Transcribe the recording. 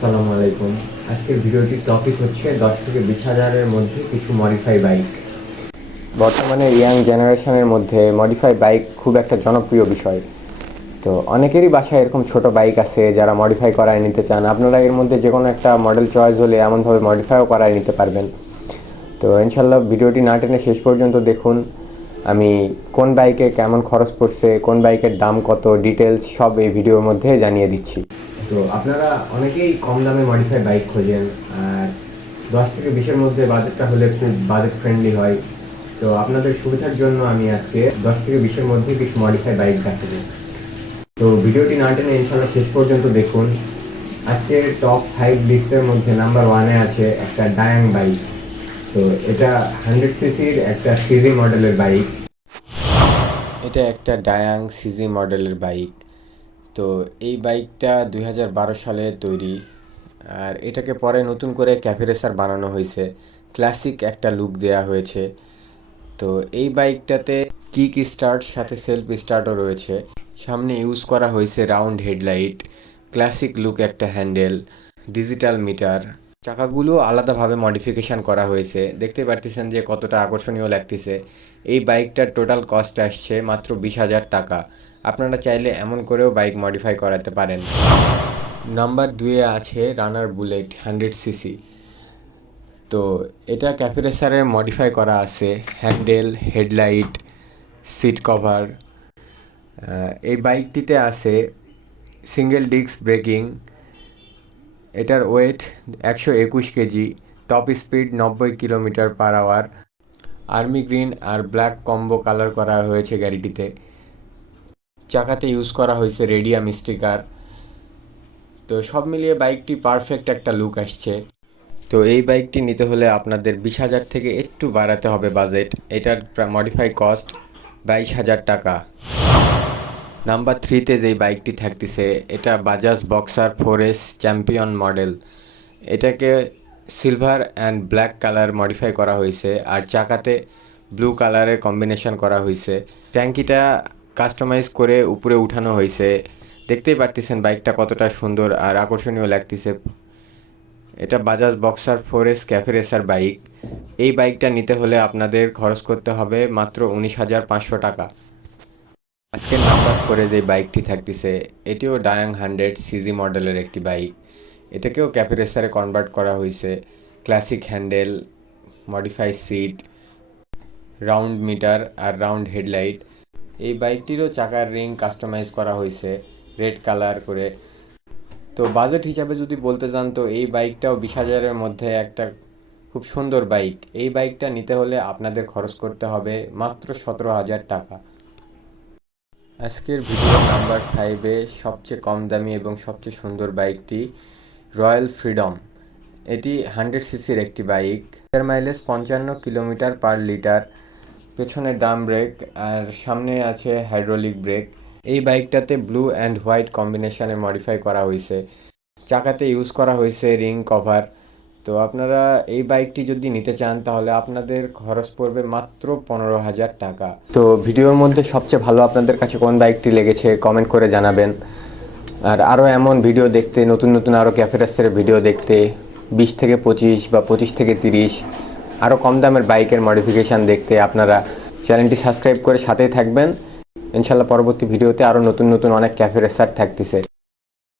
আসসালামু আলাইকুম। আজকের ভিডিওটির টপিক হচ্ছে দশ থেকে বিশ হাজারের মধ্যে কিছু মডিফাই বাইক বর্তমানে ইয়াং জেনারেশনের মধ্যে মডিফাই বাইক খুব একটা জনপ্রিয় বিষয়। তো অনেকেরই বাসায় এরকম ছোট বাইক আছে যারা মডিফাই করায় নিতে চান। আপনারা এর মধ্যে যে কোনো একটা মডেল চয়েস হলে এমনভাবে মডিফাইও করায় নিতে পারবেন। তো ইনশাল্লাহ ভিডিওটি না টেনে শেষ পর্যন্ত দেখুন। আমি কোন বাইকে কেমন খরচ পড়ছে, কোন বাইকের দাম কত ডিটেলস সব এই ভিডিওর মধ্যে জানিয়ে দিচ্ছি। তো আপনারা অনেকেই কম দামে মডিফাই বাইক খোঁজেন, আর দশ থেকে বিশের মধ্যে বাজেটটা হলে খুব বাজেট ফ্রেন্ডলি হয়। তো আপনাদের সুবিধার জন্য আমি আজকে দশ থেকে বিশের মধ্যে কিছু মডিফাই বাইক দেখাবো। তো ভিডিওটি না টেনে ইনশাল্লাহ শেষ পর্যন্ত দেখুন। আজকে টপ ফাইভ লিস্টের মধ্যে নাম্বার ওয়ানে আছে একটা ডায়াং বাইক তো এটা হান্ড্রেড সিসির একটা সিজি মডেলের বাইক এটা একটা ডায়াং সিজি মডেলের বাইক তো এই বাইকটা দুই হাজার বারো সালে তৈরি। আর এটাকে পরে নতুন করে ক্যাফে রেসার বানানো হয়েছে। ক্লাসিক একটা লুক দেয়া হয়েছে। তো এই বাইকটাতে কিক স্টার্ট, সাথে সেলফ স্টার্টও রয়েছে। সামনে ইউজ করা হয়েছে রাউন্ড হেডলাইট, ক্লাসিক লুক একটা হ্যান্ডেল, ডিজিটাল মিটার। চাকাগুলো আলাদাভাবে মডিফিকেশন করা হয়েছে। দেখতে পারতেছেন যে কতটা আকর্ষণীয় লাগতেছে। এই বাইকটার টোটাল কস্ট আসছে মাত্র বিশ হাজার টাকা। আপনারা চাইলে এমন করেও বাইক মডিফাই করাতে পারেন। নাম্বার দুয়ে আছে রানার বুলেট হান্ড্রেড সিসি তো এটা ক্যাফে রেসারে মডিফাই করা আছে। হ্যান্ডেল হেডলাইট সিট কভার এই বাইকটিতে আছে সিঙ্গেল ডিস্ক ব্রেকিং এটার ওয়েট একশো একুশ কেজি টপ স্পিড নব্বই kilometre per hour army green আর ব্ল্যাক কম্বো কালার করা হয়েছে গাড়িটিতে। চাকাতে ইউজ করা হয়েছে রেডিয়াম স্টিকার তো সব মিলিয়ে বাইকটি পারফেক্ট একটা লুক আসছে। তো এই বাইকটি নিতে হলে আপনাদের বিশ হাজার থেকে একটু বাড়াতে হবে বাজেট এটার মডিফাই কস্ট বাইশ হাজার টাকা। নাম্বার থ্রিতে যেই বাইকটি থাকতেছে, এটা Bajaj Boxer four S champion model এটাকে silver and black colour modify করা হয়েছে আর চাকাতে ব্লু কালারের কম্বিনেশন করা হয়েছে। ট্যাঙ্কিটা কাস্টমাইজ করে উপরে উঠানো হয়েছে। দেখতেই পারতেছেন বাইকটা কতটা সুন্দর আর আকর্ষণীয় লাগতেছে। এটা Bajaj Boxer four S cafe racer bike এই বাইকটা নিতে হলে আপনাদের খরচ করতে হবে মাত্র উনিশ হাজার পাঁচশো টাকা। আজকের নাম্বার করে যে বাইকটি থাকতেছে, এটিও ডায়াং হান্ড্রেড সিজি মডেলের একটি বাইক। এটাকেও ক্যাফে রেসারে কনভার্ট করা হয়েছে classic handle modify seat round meter আর রাউন্ড হেডলাইট এই বাইকটিরও চাকার রিং কাস্টমাইজ করা হয়েছে রেড কালার করে। তো বাজেট হিসাবে যদি বলতে চান তো এই বাইকটাও বিশ হাজারের মধ্যে একটা খুব সুন্দর বাইক। এই বাইকটা নিতে হলে আপনাদের খরচ করতে হবে মাত্র সতেরো হাজার টাকা। আজকের ভিডিও নাম্বার ফাইভে সবচেয়ে কম দামি এবং সবচেয়ে সুন্দর বাইকটি রয়্যাল ফ্রিডম। এটি হান্ড্রেড সিসির একটি বাইক। এর মাইলেজ পঞ্চান্ন কিলোমিটার পার লিটার। পেছনে ডাম ব্রেক আর সামনে আছে হাইড্রোলিক ব্রেক। এই বাইকটাতে ব্লু অ্যান্ড হোয়াইট কম্বিনেশনে মডিফাই করা হয়েছে চাকাতে ইউজ করা হয়েছে রিং কভার। তো আপনারা এই বাইকটি যদি নিতে চান, তাহলে আপনাদের খরচ পড়বে মাত্র পনেরো হাজার টাকা। তো ভিডিওর মধ্যে সবচেয়ে ভালো আপনাদের কাছে কোন বাইকটি লেগেছে কমেন্ট করে জানাবেন। আর আরও এমন ভিডিও দেখতে, নতুন নতুন আরও ক্যাফেরাসের ভিডিও দেখতে, বিশ থেকে পঁচিশ বা পঁচিশ থেকে তিরিশ আরও কম দামের বাইকের মডিফিকেশান দেখতে আপনারা চ্যানেলটি সাবস্ক্রাইব করে সাথেই থাকবেন। ইনশাল্লাহ পরবর্তী ভিডিওতে আরও নতুন নতুন অনেক ক্যাফে রেসার থাকতেছে।